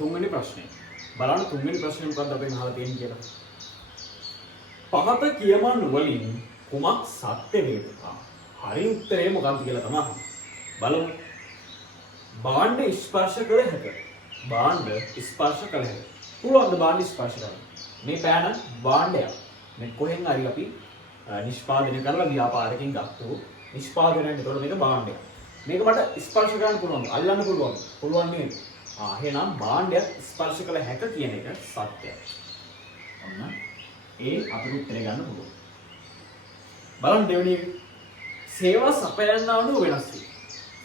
තුන්වෙනි ප්‍රශ්නේ. බලන්න තුන්වෙනි ප්‍රශ්නේ මොකක්ද අපෙන් අහලා තියෙන්නේ කියලා. පහත කියමන් වලින් කුමක් සත්‍ය වේද? හරි උත්තරේ මොකක්ද කියලා තමයි අහන්නේ. බලමු. භාණ්ඩ ස්පර්ශ කළ හැකියි. භාණ්ඩ ස්පර්ශ කළ හැකියි. පුළුවන් ද භාණ්ඩ ස්පර්ශ කරන්න? මේ පෑන භාණ්ඩයක්. මේ කොහෙන් හරි අපි නිෂ්පාදනය කරලා ව්‍යාපාරකින් ගත්තෝ නිෂ්පාදනයෙන් එතකොට මේක භාණ්ඩයක්. මේක මට ස්පර්ශ කරන්න පුළුවන්. අල්ලන්න පුළුවන්. පුළුවන් නේද? එහෙනම් භාණ්ඩයක් ස්පර්ශ කළ හැක කියන එක සත්‍යයි. ඔන්න ඒ අපිට උත්තරේ ගන්න පුළුවන්. බලන්න දෙවෙනි සේවා සපයන්නා වූ වෙනස් වී.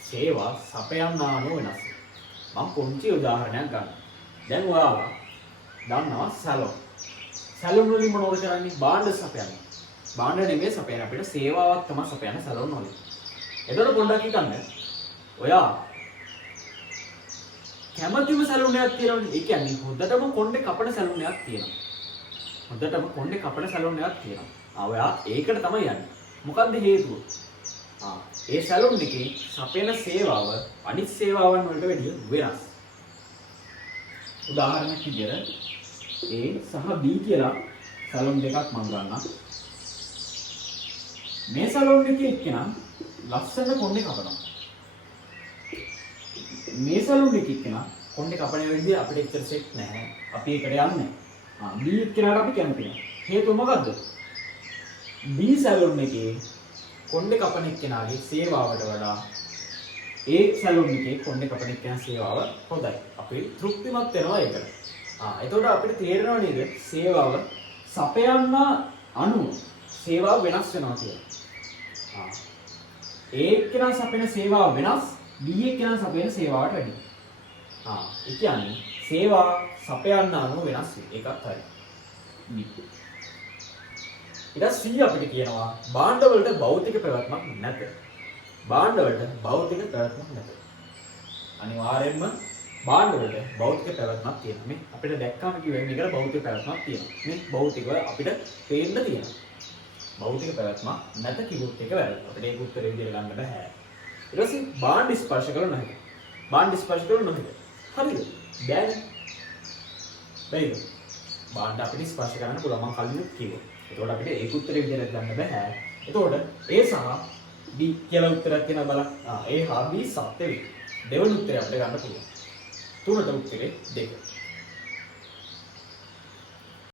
සේවා සපයන්නා වූ වෙනස් වී. මම පොන්චි උදාහරණයක් ගන්න. දැන් ඔයාලා දන්නවා සැලොන්. සැලොන් වලින් මොනවද කරන්නේ? භාණ්ඩ සපයන්නේ. භාණ්ඩ නෙමෙයි සපයන්නේ අපිට සේවාවක් තමයි සපයන්නේ සැලොන් වලින්. එතකොට පොඩ්ඩක් හිතන්න. ඔයා කැමතිම සැලුන් එකක් තියෙනවනේ. ඒ කියන්නේ හොඳටම කොණ්ඩේ කපන සැලුන් එකක් තියෙනවා. හොඳටම කොණ්ඩේ කපන සැලුන් එකක් තියෙනවා. ඔයා ඒකට තමයි යන්නේ. මොකද්ද හේතුව? ඒ සැලුන් එකේ සපයන සේවාව අනිත් සේවාවන් වලට වැඩිය වෙනස්. උදාහරණයක් විදියට A සහ B කියලා සැලුන් දෙකක් මම ගන්නම්. මේ සැලුන් එකේ එක්කෙනා ලස්සන කොණ්ඩේ කපනවා. මේ සැලුන් එකේ එක්කෙනා කොණ්ඩේ කපන විදිය අපිට එච්චර සෙට් නැහැ. අපි ඒකට යන්නේ. B එක්කෙනාට අපි කැමති නැහැ. හේතුව මොකද්ද? B සැලුන් එකේ කොණ්ඩේ කපන එක්කෙනාගේ සේවාවට වඩා ඒ සැලුන් එකේ කොණ්ඩේ කපන එක්කෙනා සේවාව හොඳයි. අපි තෘප්තිමත් වෙනවා ඒකට. එතකොට අපිට තේරෙනව නේද සේවාව සපයන්න අනුව සේවාව වෙනස් වෙනවා කියලා. ඒ එක්කෙනා සපයන සේවාව වෙනස් B එක්කෙනා සපයන සේවාවට වැඩියි. ඒ කියන්නේ සේවා සපයන්න අනුව වෙනස් වෙයි. ඒකත් හරි. ඊට C අපිට කියනවා භාණ්ඩ වලට භෞතික පැවැත්මක් නැත. භාණ්ඩ වලට භෞතික පැවැත්මක් නැත. අනිවාර්යයෙන්ම භාණ්ඩ වලට භෞතික පැවැත්මක් තියෙනවා. මේ අපිට දැක්කම කිව්වේ මේකට භෞතික පැවැත්මක් තියෙනවා. මේ භෞතිකව අපිට පේන්න තියෙනවා. භෞතික පැවැත්මක් නැත කිව්වොත් එක වැරදි. අපිට ඒක උත්තරේ විදිහට ගන්න බෑ. ඊට පස්සේ භාණ්ඩ ස්පර්ශ කරන නැහැ. භාණ්ඩ ස්පර්ශ කරන නැහැ. හරිද? දැන් බැරිද? භාණ්ඩ අපිට ස්පර්ශ කරන්න පුළුවන්. මම කලින් කිව්වා. එතකොට අපිට ඒක උත්තරේ විදිහට ගන්න බෑ. එතකොට A සහ B කියලා උත්තරයක් තියෙනවා බලන්න. A හා B සත්‍ය වේ. දෙවන උත්තරය අපිට ගන්න පුළුවන්. තුනට උත්තරේ 2.